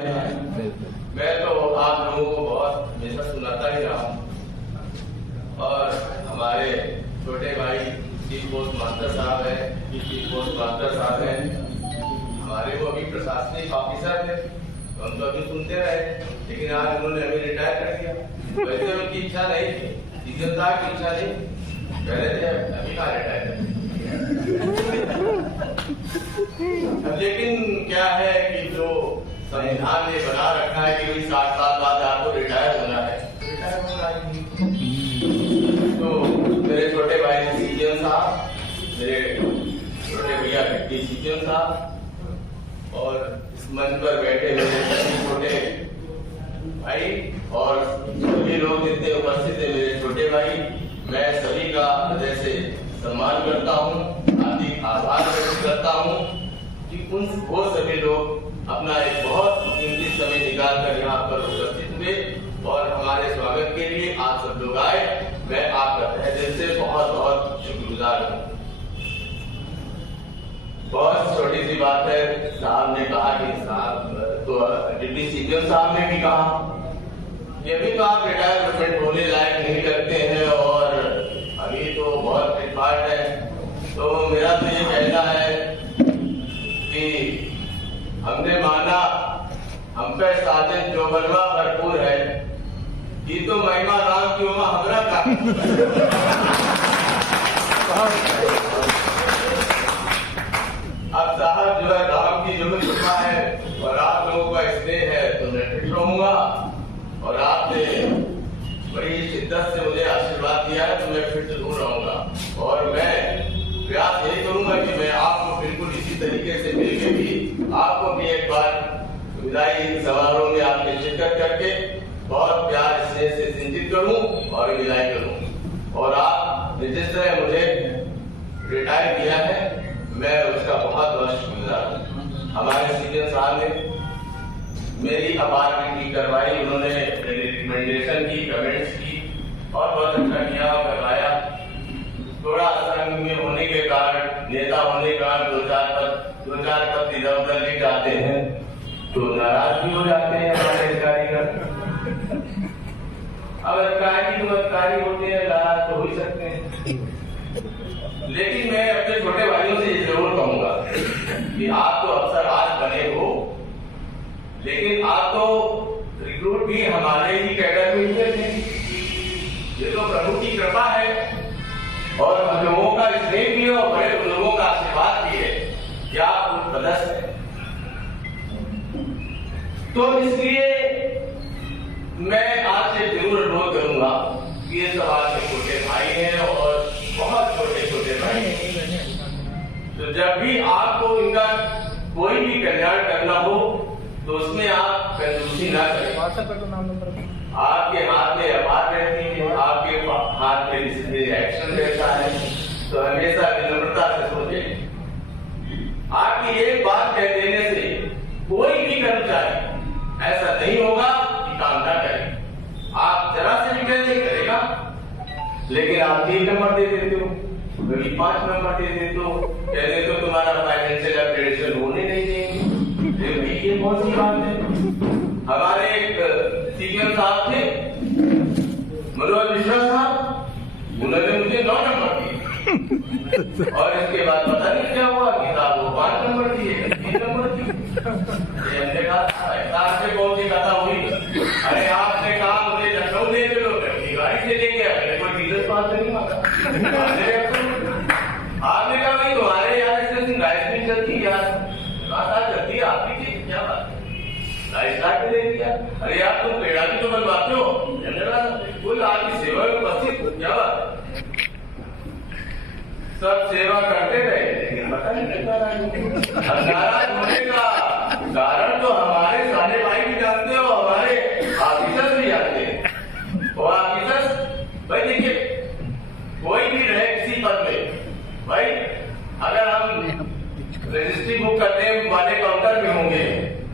मैं तो आप लोगों को बहुत हमेशा सुनाता ही रहा हूँ। और हमारे छोटे भाई चीफ पोस्ट मास्टर साहब है, चीफ पोस्ट मास्टर साहब है, हमारे वो अभी प्रशासनिक ऑफिसर थे, तो हम तो अभी सुनते रहे, लेकिन आज उन्होंने अभी रिटायर कर दिया। वैसे उनकी इच्छा नहीं थी, सीजन साहब की इच्छा नहीं, कह रहे थे अभी कहाँ रिटायर कर। लेकिन क्या है कि जो संविधान ने बना रखा है कि 60 साल बाद आपको रिटायर होना है, रिटायर होना है। तो मेरे छोटे भाई सीजन साहब, मेरे छोटे भैया भिट्टी सीजन साहब और इस मंच पर बैठे हुए सभी छोटे भाई और सभी लोग जितने उपस्थित है मेरे छोटे भाई, मैं सभी का हृदय से सम्मान करता हूँ, हार्दिक आभार व्यक्त करता हूँ कि वो सभी लोग अपना एक बहुत कीमती समय निकाल कर यहाँ पर उपस्थित हुए और हमारे स्वागत के लिए आप सब लोग आए। मैं आपका तहे दिल से बहुत बहुत शुक्रगुजार हूँ। बहुत छोटी सी बात है, साहब ने कहा कि साहब तो डिप्टी सीएम साहब ने भी कहा कि अभी तो आप रिटायरमेंट होने लायक नहीं लगते हैं और अभी तो बहुत फिटफाट है। तो मेरा तो ये कहना है कि हमने माना हम पे साजन जो बलवा भरपूर है, ये तो महिमा राम की उमा हमरा का। अब साहब जो है राम की जो कृपा है और आप लोगों का स्नेह है तो मैं फिट रहूंगा और आपने बड़ी शिद्दत से मुझे आशीर्वाद दिया है तो मैं फिट जरूर रहूंगा। और मैं प्रयास यही करूंगा कि मैं आपको बिल्कुल इसी तरीके से मिलकर भी आपको भी एक बार विदाई समारोह में आपने शिरकत करके बहुत प्यार स्नेह से सिंचित करूं और विदाई करूं। और आपने जिस तरह मुझे रिटायर किया है मैं उसका बहुत बहुत शुक्रगुजार हूं। हमारे सीनियर साहब ने मेरी अपार्टमेंट करवाई, उन्होंने रिकमेंडेशन की, कमेंट्स की और बहुत अच्छा किया और करवाया। थोड़ा संघ में होने के कारण, नेता होने के कारण दो चार पद इधर उधर ले जाते हैं तो नाराज भी हो जाते हैं हमारे अधिकारी का। अब अधिकारी तो अधिकारी होते हैं, नाराज तो हो ही सकते हैं। लेकिन मैं अपने छोटे भाइयों से ये जरूर कहूंगा कि आप तो अफसर आज बने हो, लेकिन आप तो रिक्रूट भी हमारे ही कैडर में हुए थे। ये तो प्रभु की कृपा है और हम लोगों का स्नेह भी है और बड़े लोगों का आशीर्वाद भी है कि आप उस पदस्थ है। तो इसलिए मैं आपसे जरूर अनुरोध करूंगा कि ये समाज के छोटे भाई हैं और बहुत छोटे छोटे भाई हैं, तो जब भी आपको इनका कोई भी कल्याण करना हो तो उसमें आप कंजूसी ना करें। आपके हाथ में अपार रहती है, आपके हाथ में डिसिप्लिनरी एक्शन रहता है, तो हमेशा विनम्रता से सोचें। आपकी एक बात कह देने से कोई भी कर्मचारी ऐसा नहीं होगा कि काम ना करे। आप जरा से भी कह नहीं करेगा, लेकिन आप 3 नंबर दे देते हो, कभी 5 नंबर दे देते हो, कहते तो तुम्हारा फाइनेंशियल अपग्रेडेशन होने नहीं देंगे। ये कौन सी बात है? हमारे एक सीएम साहब थे मनोज मिश्रा साहब, उन्होंने मुझे 9 नंबर दिए और इसके बाद पता नहीं क्या हुआ कि साहब वो 5 नंबर दिए, 3 नंबर दिए। हमने कहा आपसे कौन सी कथा हुई? अरे आपने कहा मुझे लखनऊ ले चलो, मैं गाड़ी से ले गया, मेरे को डीजल पास नहीं मांगा। आपने कहा भाई तुम्हारे यार राइस भी चलती यार, चलती है आपकी चीज, क्या बात है? राइस लाट ले दिया। अरे यार तुम पेड़ा भी तो बनवाते हो, बिल्कुल आपकी सेवा में उपस्थित, क्या बात है? सब सेवा करते रहे लेकिन पता नहीं चलता। नाराज होने का कारण तो हमारे सारे भाई भी जानते हो, हमारे ऑफिसर भी जानते हैं। वो ऑफिसर भाई देखिए, कोई भी रहे किसी पद में, भाई अगर हम रजिस्ट्री बुक करते हैं वाले काउंटर में होंगे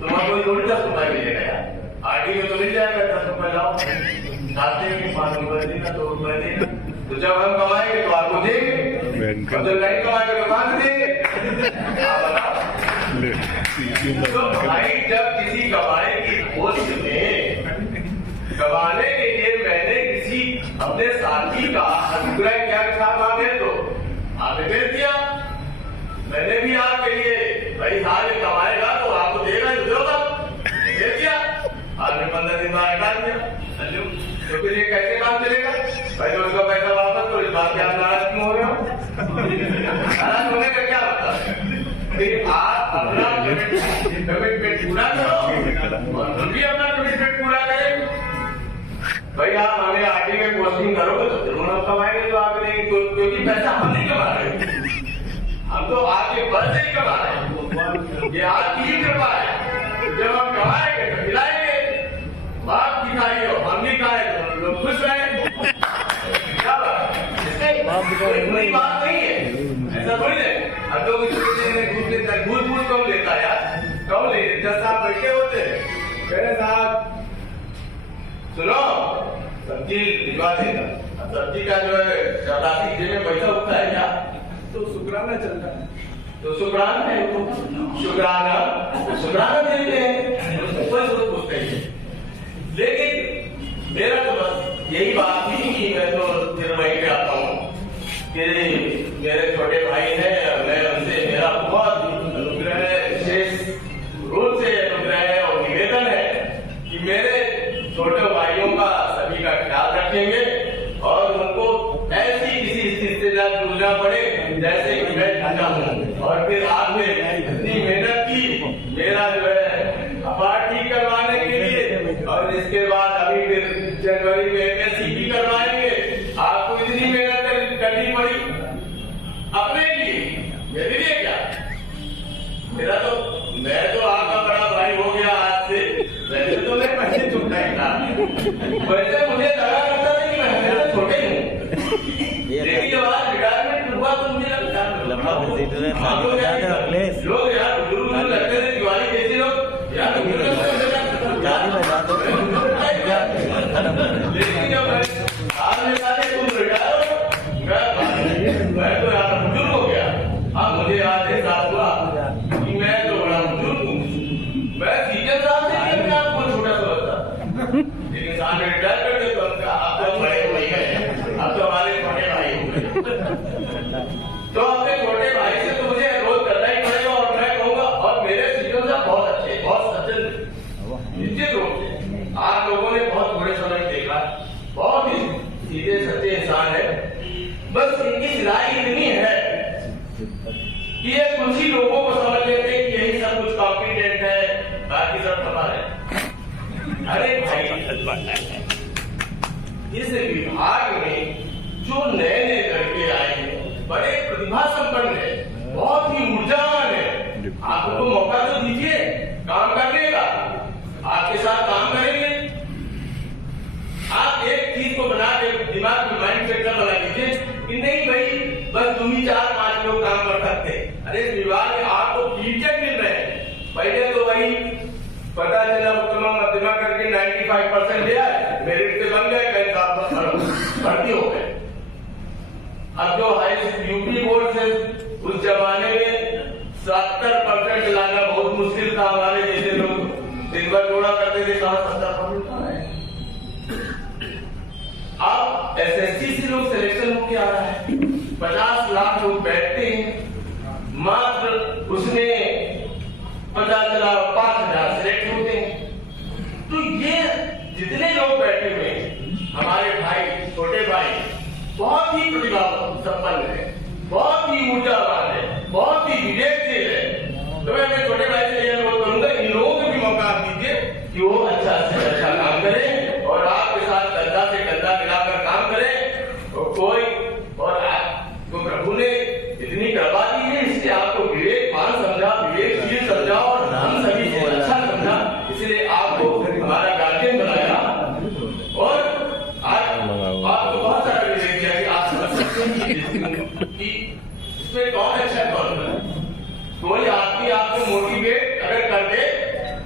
तो वहां कोई थोड़ी 10 रुपए मिलेगा यार, आरटी में तो मिल जाएगा 10 रुपए लाओ, खाते में 5 रुपए देगा, 2 रुपए देगा। तो जब हम कमाएंगे तो आपको देंगे, जब नहीं कमाएंगे तो कहाँ से देंगे? तो भाई जब किसी कमाए अपने साथी का अनुग्रह क्या था मांगे तो आपने दे दिया। मैंने भी आपके लिए भाई हाल कमाएगा तो आपको देगा ही दोगा, दे दिया। आपने 15 दिन बाद हटा दिया, तो फिर ये कैसे काम चलेगा भाई? तो उसका पैसा वापस, तो इस बात से आप नाराज क्यों हो रहे हो? नाराज होने का क्या मतलब? फिर आप अपना कमिटमेंट पूरा करो और हम भी अपना कमिटमेंट पूरा करें। भाई आप हमें आगे में पोस्टिंग करोगे तो जरूर हम कमाएंगे, तो आप नहीं, क्योंकि पैसा हम नहीं कमा रहे, हम तो आपके बल से ही कमा रहे हैं। ये आपकी ही कृपा है। जब हम कमाएंगे तो खिलाएंगे, आप भी खाइए और हम भी खाए तो हम लोग खुश रहेंगे। क्या बात कोई बात नहीं है, ऐसा थोड़ी है। अब लोग घूस लेता है, घूस कौन लेता है यार? कौन ले? जज साहब बैठे होते हैं, कह रहे साहब सुनो सब्जी भिजवा देगा, सब्जी का जो है 84 में पैसा उठता है क्या? तो शुक्राना चलता है, तो शुक्राना है, तो शुक्राना देते हैं, पूछते हैं। लेकिन मेरा तो बस यही बात थी कि मैं तो फिर वहीं पे आता हूँ कि मेरे छोटे भाई हैं, मैं उनसे मेरा बहुत अनुग्रह है, विशेष रूप से अनुग्रह है और निवेदन है कि मेरे छोटे भाइयों का सभी का ख्याल रखेंगे और उनको ऐसी किसी स्थिति से न जूझना पड़े जैसे कि मैं जूझा हूँ। और फिर आपने इतनी मेहनत की मेरा जो है अपार्ट ठीक करवाने के लिए, और इसके बाद अभी फिर जनवरी में एमएससी भी करवाएंगे। आपको इतनी मेहनत करनी पड़ी अपने लिए, मेरे लिए क्या? मैं तो आपका बड़ा भाई हो गया आज से। वैसे तो मैं पहले छोटा ही था, वैसे मुझे लगा करता था कि मैं छोटे हूँ, लेकिन जब आज रिटायरमेंट हुआ तो मुझे लगता लोग यार बुजुर्ग लगते थे, दिवाली जैसे लोग यार, लेकिन जब मैं तो यार बुजुर्ग हो गया। अब मुझे आज एहसास हुआ कि मैं तो बड़ा बुजुर्ग हूँ। मैं सीनियर साहब से अपने आप को छोटा समझता, लेकिन साथ में रिटायर कर दे तो आप तो बड़े हो गए, अब तो हमारे छोटे भाई हो गए। तो अपने छोटे भाई से तो मुझे रोज करना ही पड़ेगा। और मैं कहूँगा, और मेरे सीनियर साहब बहुत अच्छे, बहुत सज्जन, निश्चित रूप से आप लोगों ने बहुत बड़े समय देखा, बहुत ही सीधे सच्चे इंसान है। बस इनकी सिलाई इतनी है कि ये कुछ ही लोगों को समझ लेते हैं कि यही सब कुछ कॉम्पिटेंट है, बाकी सब खबर है। अरे भाई, इस विभाग में जो नए नए लड़के आए हैं, बड़े प्रतिभा संपन्न है, बहुत ही ऊर्जावान है। आपको मौका तो दीजिए काम करने का, आपके साथ काम करेंगे। आप एक चीज को बना के दिमाग में माइंड सेट बना लीजिए कि नहीं भाई बस तुम ही 4-5 लोग काम कर सकते। अरे विभाग में आपको फीचर मिल रहे हैं। पहले तो वही पता चला उत्तम मध्यमा करके 95% लिया है, मेरिट से बन गए, कई साल भर्ती हो गए। अब जो हाई यूपी बोर्ड से उस जमाने में 70% लाना बहुत मुश्किल था। हमारे जैसे लोग दिन भर जोड़ा करते थे, कहाँ 70% है। अब एसएससी से लोग सिलेक्शन होके आ रहा है, 50 लाख लोग बैठते हैं, मात्र उसमें पता चला 5000 सिलेक्ट होते हैं। तो ये जितने लोग बैठे हुए हैं, हमारे भाई, छोटे भाई बहुत ही प्रतिभा संपन्न है, बहुत ही ऊर्जावान है, बहुत ही विवेकशील है। तो मैं अपने छोटे भाई से यह अनुरोध करूंगा, इन लोगों को भी मौका दीजिए कि वो अच्छा से अच्छा काम करें और आपके साथ कंधा से कंधा मिलाकर काम करें। और कोई और आपको प्रभु ने इतनी कृपा दी है, इसलिए आपको विवेकवान समझा, विवेकशील समझा और हम सभी से अच्छा समझा, इसलिए आपको हमारा गार्जियन बनाया। और आपको बहुत सारा विवेक दिया कि आप समझ सकते हैं कि इसमें कौन अच्छा कौन है। कोई आदमी आपको मोटिवेट अगर कर दे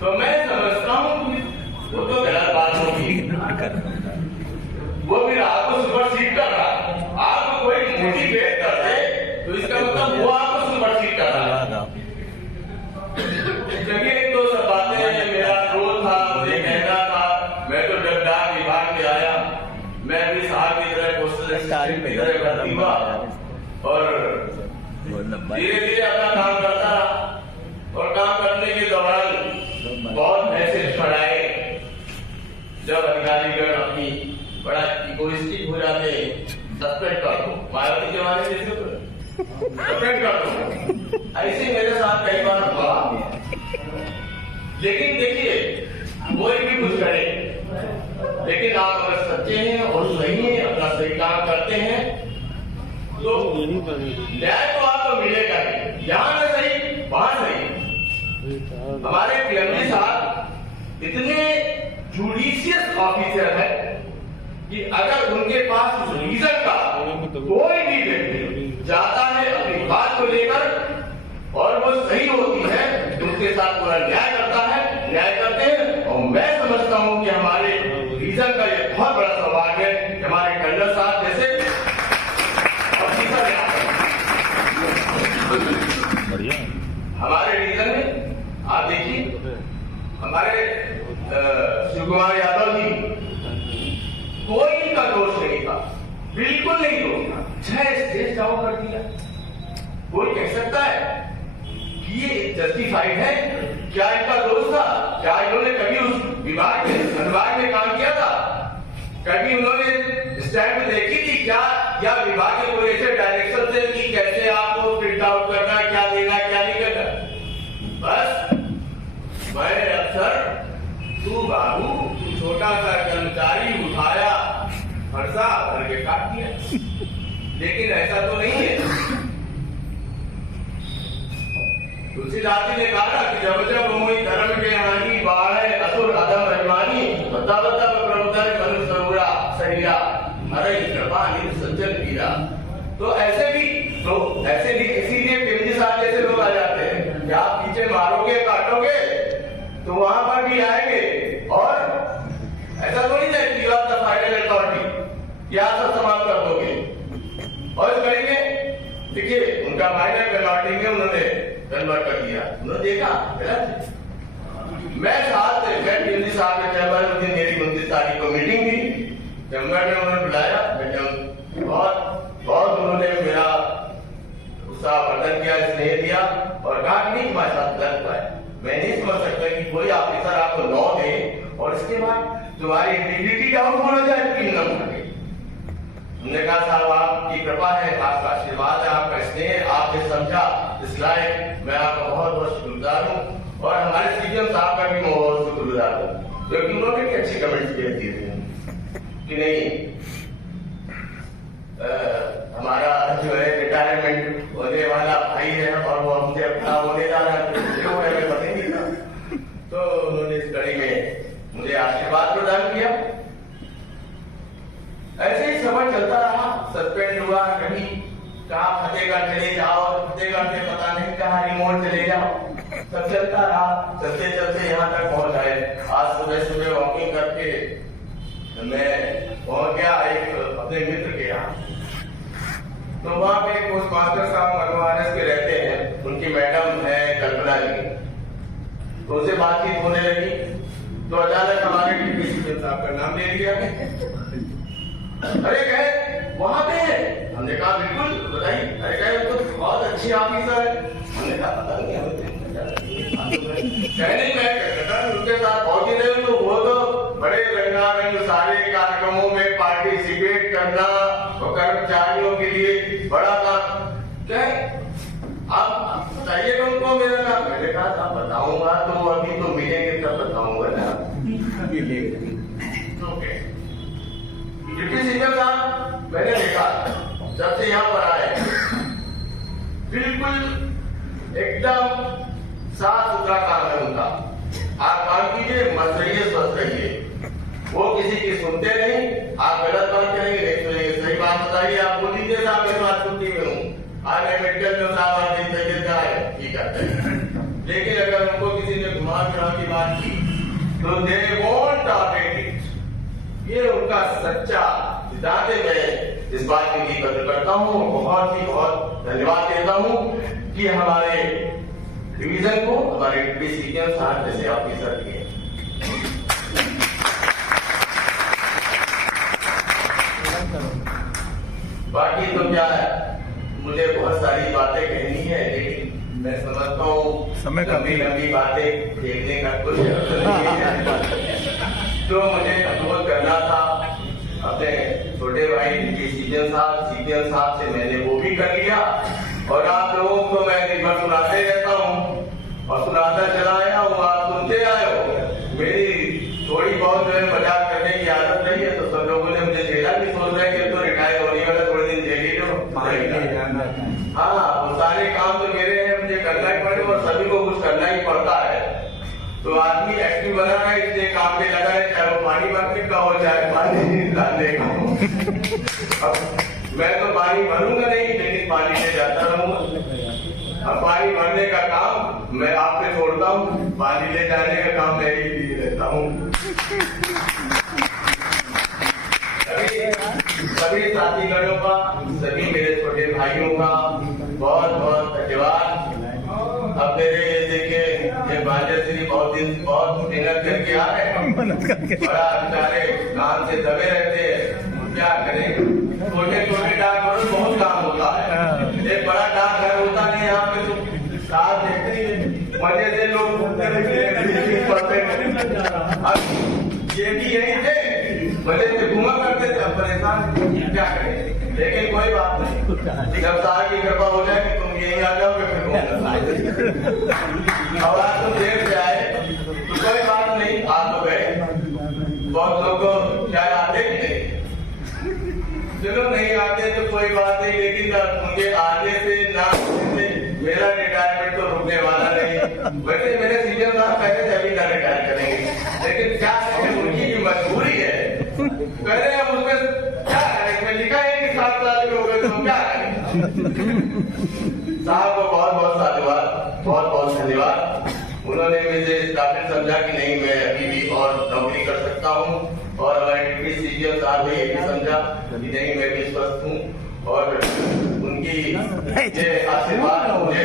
तो मैं समझता हूँ वो तो गलत बात होगी, वो फिर आपको सुपरसीड कर रहा है। आपको कोई मोटिवेट कर दे तो इसका मतलब वो आपको सुपरसीड कर रहा है। चलिए, तो सब बातें मेरा रोल था, मुझे कहना था। मैं तो जब डाक विभाग में आया, मैं भी साहब की और धीरे धीरे अपना काम करता रहा और काम करने के दौरान बहुत ऐसे क्षण आए जब अधिकारीगण अपनी बड़ा इगोइस्टिक हो जाते, सस्पेंड कर दो, मायावती के बारे में सस्पेंड कर दो। ऐसे मेरे साथ कई बार हुआ, लेकिन देखिए कोई भी कुछ करे, लेकिन आप अगर सच्चे हैं और सही हैं, अपना सही काम करते हैं तो न्याय तो आपको मिलेगा ही, यहाँ न सही वहां सही। हमारे पीएमजी साहब इतने जुडिशियस ऑफिसर है कि अगर उनके पास उस रीजन का कोई भी व्यक्ति जाता है अपनी बात को लेकर और वो सही होती है तो उसके साथ पूरा न्याय करता है, न्याय करते हैं। और मैं समझता हूं कि हमारे रीजन का ये बहुत बड़ा सौभाग्य है कि हमारे कर्नल साहब जैसे ऑफिसर हमारे रीजन में। आप देखिए हमारे शिव कुमार यादव जी, कोई इनका दोष नहीं था, बिल्कुल नहीं दोष था, 6 स्टेज जाओ कर दिया। कोई कह सकता है कि ये जस्टिफाइड है? क्या इनका दोष था? क्या इन्होंने कभी उस विभाग में काम किया था? कभी उन्होंने स्टैंप देखी थी क्या? या विभाग के कोई ऐसे डायरेक्शन थे कि कैसे आपको प्रिंट आउट करना, क्या देना, क्या नहीं करना? बस मैं अफसर, तू बाबू, छोटा सा कर्मचारी उठाया, फरसा भर के काट दिया। लेकिन ऐसा तो नहीं है। तुलसीदास जी ने कहा ना कि जब जब मोहि धर्म के हानि बाढ़ असुर अधम अभिमानी बता प्रबुद्धर मनु सरोरा सहीरा हरे कृपा निधि सज्जन पीरा। तो ऐसे भी इसीलिए पीएमजी साहब जैसे लोग आ जाते हैं कि आप पीछे मारोगे काटोगे तो वहां पर भी आएंगे। और ऐसा थोड़ी है कि you are the final authority, या सब समाप्त कर दोगे और करेंगे। देखिए उनका माइनर कन्वर्टिंग में उन्होंने कन्वर्ट कर दिया, उन्होंने देखा गलत। मैं साथ पीएमजी साहब के चैम्बर में मेरी 29 तारीख को मीटिंग थी, चैम्बर में उन्होंने बुलाया, बहुत उन्होंने मेरा उत्साहवर्धन किया, स्नेह दिया और कहा कि नहीं तुम्हारे साथ गलत हुआ है। मैं नहीं समझ सकता कि कोई ऑफिसर आपको 9 दे और इसके बाद तुम्हारी इंटीग्रिटी डाउन होना जाए 3 नंबर के। हमने कहा साहब आपकी कृपा है, आपका आशीर्वाद है, आपका स्नेह, आपने समझा इस लायक, मैं आपका बहुत बहुत शुक्रगुजार हूँ। और हमारे सीएम साहब का भी मैं बहुत शुक्रगुजार हूँ क्योंकि उन्होंने भी अच्छी कमेंट्स दिए थे कि नहीं हमारा जो है रिटायरमेंट होने वाला भाई है और वो हमसे अपना होने जा रहा है, पता ही नहीं था। तो उन्होंने इस कड़ी में मुझे आशीर्वाद प्रदान किया। ऐसे ही सफर चलता रहा, सस्पेंड हुआ, कहीं कहा फतेहगढ़ चले जाओ, फतेहगढ़ से पता नहीं कहा रिमोट चले जाओ, सब चलता रहा। चलते चलते यहाँ तक पहुंच आए। आज सुबह वॉकिंग करके मैं पहुंच गया एक अपने मित्र के यहाँ। तो वहाँ पे पोस्ट मास्टर साहब मनोवारस के रहते हैं, उनकी मैडम है कल्पना जी, तो उनसे बातचीत होने लगी। तो अचानक हमारे डिप्टी सीएम साहब का नाम ले लिया। अरे कहे वहां पे है? हमने कहा बिल्कुल बताइए। अरे कहे वो तो बहुत अच्छी ऑफिसर है। हमने कहा पता नहीं हमें कहने में उनके साथ पहुंची रहे तो वो तो बड़े रंगारंग सारे कार्यक्रमों में पार्टिसिपेट करना और कर्मचारियों के लिए बड़ा काम। क्या आप बताइए उनको मेरा नाम? मैंने कहा था बताऊंगा, तो अभी तो मिलेंगे तब बताऊंगा ना। ओके डिप्टी सीएम साहब मैंने देखा जब से यहाँ पर आए बिल्कुल एकदम साफ सुथरा काम है उनका। आप काम कीजिए, मस्त रहिए, स्वस्थ रहिए। वो किसी की सुनते नहीं, आप गलत बात करेंगे नहीं सुनेंगे, सही बात बताइए। आप बोल दीजिए साहब मैं बात छुट्टी में हूँ, आज मैं मेडिकल में साहब आप दिन तबियत का है, ठीक है। लेकिन अगर उनको किसी ने घुमा फिरा की बात की तो दे वोंट टॉलरेट इट। ये उनका सच्चा सिद्धांत है। मैं इस बात की कदर करता हूँ, बहुत ही बहुत धन्यवाद देता हूँ कि हमारे डिवीजन को हमारे डिप्टी सीएम साहब जैसे ऑफिसर दिए। क्या है, मुझे बहुत सारी बातें कहनी है, लेकिन मैं समझता हूँ समय लंबी लंबी बातें देखने का कुछ नहीं है। जो मुझे अनुरोध करना था अपने छोटे भाई सीपीएम साहब से, मैंने वो भी कर लिया। और आप लोगों को मैं दिन भर सुनाते रहता हूँ और सुनाता चला आया हूँ, आप सुनते आए हो। मेरी थोड़ी बहुत जो है मजाक करने की आदत नहीं है, तो सब लोगों ने मुझे झेला भी, सोच रहे हैं कि तो रिटायर होने वाला, थोड़े दिन झेल ही लो। हाँ, वो सारे काम तो मेरे हैं, मुझे करना ही पड़े और सभी को कुछ करना ही पड़ता है। तो आदमी एक्टिव बना है, इसलिए काम में लगा है, चाहे वो पानी भरने का हो चाहे पानी डालने का हो। अब मैं तो पानी भरूंगा नहीं, लेकिन पानी ले जाता रहूंगा। अब पानी भरने का काम मैं आप पे छोड़ता हूँ, पानी ले जाने का काम मैं ही लिए रहता हूँ। सभी साथीगणों का, सभी मेरे छोटे भाइयों का बहुत बहुत धन्यवाद। अब मेरे ये देखिए, ये बांजर बहुत मेहनत करके आ रहे हैं, बड़ा बेचारे काम से दबे रहते हैं, क्या करें। छोटे छोटे डाकघरों में बहुत काम होता है, एक बड़ा डाकघर होता नहीं यहाँ पे, तो साथ देखते ही मजे से लोग घूमते रहते। अब ये भी यही थे, मजे से घूमा करते थे, अब परेशान क्या करें। लेकिन कोई बात नहीं, जब साल की कृपा हो जाए कि तुम यही आ जाओगे फिर अब आज तुम देर से आए तो कोई बात नहीं, आ तो गए। बहुत लोग तो शायद आते भी नहीं, चलो नहीं आते तो कोई बात नहीं, लेकिन उनके आने से ना से मेरा रिटायरमेंट तो रुकने वाला नहीं। वैसे मेरे सीनियर साहब पहले से अभी ना रिटायर करेंगे, लेकिन क्या करें, उनकी भी मजबूरी है। पहले हम उसमें क्या करें, मैं लिखा है कि 7 साल के हो गए तो क्या करें। साहब को बहुत बहुत साधुवाद, बहुत बहुत धन्यवाद। उन्होंने मुझे इस काबिल समझा कि नहीं, मैं अभी भी और नौकरी कर सकता हूँ। और हमारे डिप्टी सीजीएम साहब ने ये भी समझा कि नहीं, मैं भी स्वस्थ हूँ। और उनकी ये आशीर्वाद मुझे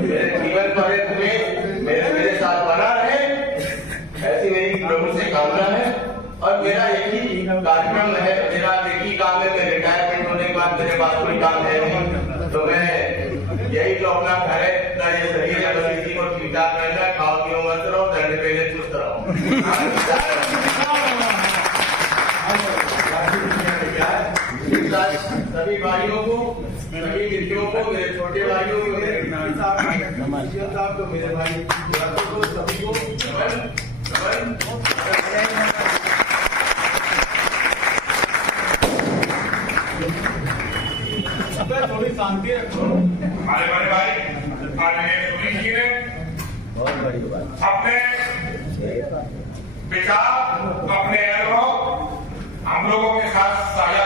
मेरे जीवन भर में मेरे साथ बना रहे, ऐसी मेरी प्रभु से कामना है। और मेरा एक ही कार्यक्रम है, मेरा एक ही काम है, मैं रिटायरमेंट होने के बाद मेरे पास कोई काम है नहीं, तो मैं यही तो अपना घर है, इतना ये शरीर है, बस इसी को ठीक ठाक रहना है, खाओ पियो मत रहो, दंड पहले चुस्त रहो। सभी भाइयों को, सभी मित्रों को, मेरे छोटे भाइयों को, मेरे साहब को, मेरे भाई को, सभी को थोड़ी शांति रखो। हमारे बड़े भाई सुनील जी ने अपने विचार, अपने अनुभव हम लोगों के साथ साझा